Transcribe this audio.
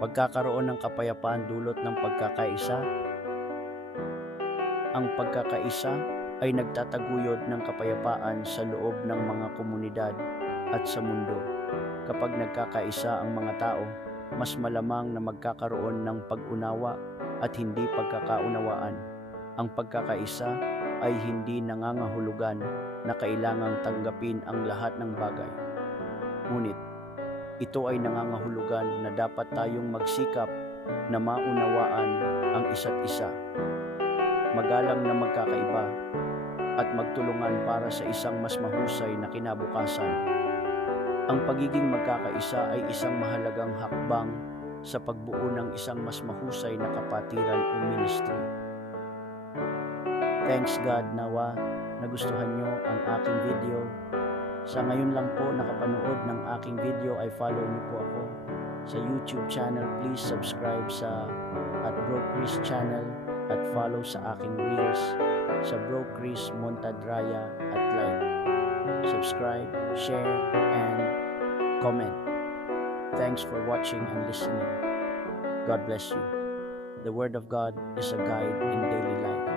Pagkakaroon ng kapayapaan dulot ng pagkakaisa. Ang pagkakaisa ay nagtataguyod ng kapayapaan sa loob ng mga komunidad at sa mundo. Kapag nagkakaisa ang mga tao, mas malamang na magkakaroon ng pag-unawa at hindi pagkakaunawaan. Ang pagkakaisa ay hindi nangangahulugan na kailangang tanggapin ang lahat ng bagay. Ngunit, ito ay nangangahulugan na dapat tayong magsikap na maunawaan ang isa't isa. Magalang na magkakaiba at magtulungan para sa isang mas mahusay na kinabukasan. Ang pagiging magkakaisa ay isang mahalagang hakbang sa pagbuo ng isang mas mahusay na kapatiran o ministry. Thanks God nawa nagustuhan nyo ang aking video. Sa ngayon lang po nakapanood aking video ay follow niyo po ako sa YouTube channel. Please subscribe sa at Bro Chris channel at follow sa aking reels sa Bro Chris Montadraya at like. Subscribe, share, and comment. Thanks for watching and listening. God bless you. The Word of God is a guide in daily life.